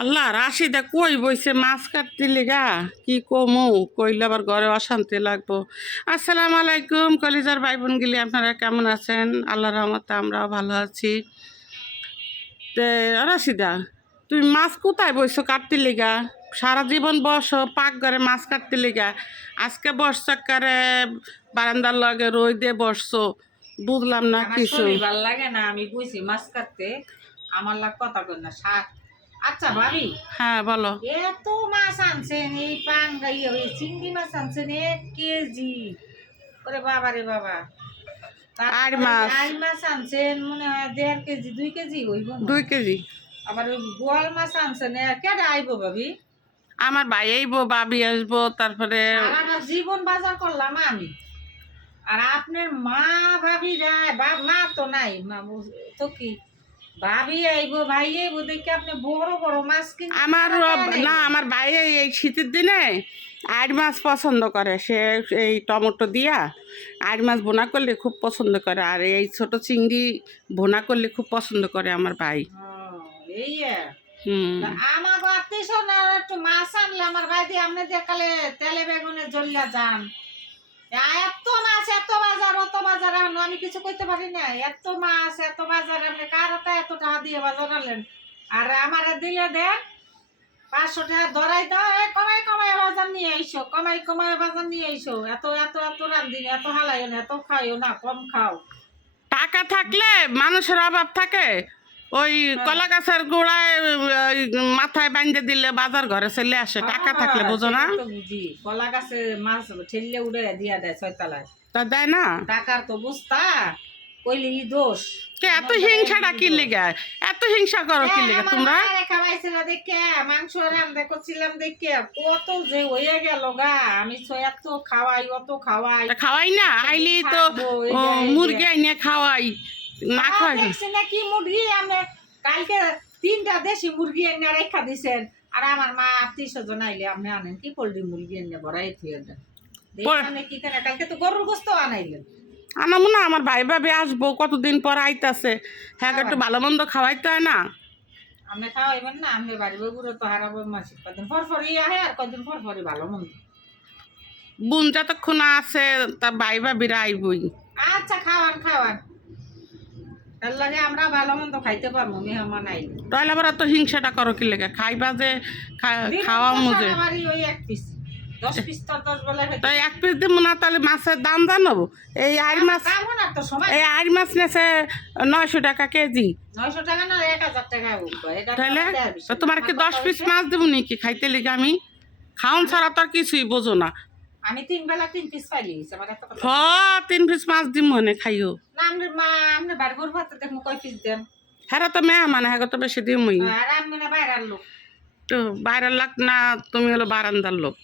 আল্লাহ রাশিদা কই বইছে মাছ কাটতে লিগা? কি কমু? কইলে আবার ঘরে অশান্তি লাগবো। আসসালামু আলাইকুম কলিজার ভাই বোন গিলি আপনারা কেমন আছেন? আল্লাহ রহমতে আমরাও ভালো আছি। তে রাশিদা তুই মাছ কোথায় বইছো কাটতে লিগা? সারা জীবন বসো পাক ঘরে মাছ কাটতে লিগা। আজকে বর্ষাকারে বারান্দার লগে রই দিয়ে বসছো। বুঝলাম না কিছু। ভালো লাগে না আমি বুঝি মাছ কাটতে। আমার লাগ কথা কই না শাক আচ্ছা ভাবি। হ্যাঁ বলো। এত মাছ আনছেন এই পাঙ্গা ইয়ে ওই চিংড়ি মাছ আনছেন এক কেজি। ওরে বাবা রে বাবা। আর মাছ? আর মাছ আনছেন মনে হয় দেড় কেজি দুই কেজি হইব দুই কেজি। আবার ওই বোয়াল মাছ আনছেন কেডা আইব ভাবি? আমার ভাই আইবো বাবি আসব তারপরে জীবন বাজার করলাম আমি। আর আপনার মা ভাবি যায় বা মা তো নাই মা তো কি? ভাবি আইবো ভাই আইবো দেখে আপনি বড় বড় মাছ আমার না আমার ভাই এই- শীতের দিনে আড় মাছ পছন্দ করে। সে এই টমেটো দিয়া আড় মাছ ভোনা করলে খুব পছন্দ করে আর এই ছোট চিংড়ি ভোনা করলে খুব পছন্দ করে আমার ভাই। এই আমার আত্মীয় স্বজন একটু মাছ আনলে আমার ভাই দিয়ে আপনি দেখালে তেলে বেগুনে জ্বলিয়া যান। এত মাছ এত বাজার অত বাজার আমি কিছু করতে পারি না। এত মাছ এত বাজার আপনি কার হাতে এত টাকা দিয়ে বাজার আনলেন আর আমার দিলে দেন পাঁচশো টাকা ধরাই দাও। এ কমাই কমাই বাজার নিয়ে আইসো কমাই কমাই বাজার নিয়ে আইসো। এত এত এত রান্ধি এত হালাইও না এত খাইও না কম খাও। টাকা থাকলে মানুষের অভাব থাকে। ওই কলা গাছের গোড়ায় মাথায় বাঁধে দিলে বাজার ঘরে চলে আসে। টাকা থাকলে বুঝো না। বুঝি। কলা গাছে মাছ ঠেললে উড়ে দিয়া দেয় ছয়তলায়। তা দেয় না। টাকার তো বুঝতা কইলে ই দোষ? কে এত হিংসাটা কি লেগে? এত হিংসা করো কি লেগে? তোমরা? খাওয়াইছিল দেখে মাংস রান্না করছিলাম দেখে। কত যে হয়ে গেল গা আমি তো এত খাওয়াই অত খাওয়াই। খাওয়াই না আইলি তো। মুরগি আইনে খাওয়াই না খাওয়াই না কি মুরগি আমি কালকে তিনটা দেশি মুরগি এনে রেখা দিছেন। আর আমার মা আত্মীয় স্বজন আইলে আপনি আনেন কি পোল্ট্রি মুরগি এনে বড়াই থুয়ে দেন। দেখি কি করে কালকে তো গরুর গোস্ত আনাইলেন। আনামো না আমার ভাই ভাবি আসব কতদিন পর আইতাছে। হ্যাঁ একটু ভালো মন্দ খাওয়াইতে হয় না? খাওয়াইবেন বাড়ি তো হারাবো মাসিক কদিন পর পরই আহে আর কদিন পর পরই ভালো মন্দ। বোন যতক্ষণ আছে তা ভাই ভাবিরা আইবই। আচ্ছা খাওয়ান খাওয়ান। আমরা ভালো মন্দ খাইতে পারব মেহমান আইলে। তাহলে আবার এত হিংসাটা করো কি লেগে? খাইবা যে খাওয়া তো মুজে সারাবারই ওই এক পিস। তাই এক পিস দিব না তাহলে মাছের দাম জানাব? এই আড় মাছ এই আড় মাছ নেছে নয়শো টাকা কেজি। তাহলে তোমার কি দশ পিস মাছ দেবো নাকি খাইতে লিগে আমি? খাওন ছাড়া তো আর কিছুই বোঝো না। আমি তিন বেলা তিন পিস হ তিন মাছ দিব মনে খাইও। না আমরা মা আমরা বাড়ি গরু ভাত দেখব কয় পিস দেন। হ্যাঁ তো মেয়ে মানে হ্যাঁ তো বেশি দিমই। আর আমি না বাইরের লোক। তো বাইরের লাগ না তুমি হলো বারান্দার লোক।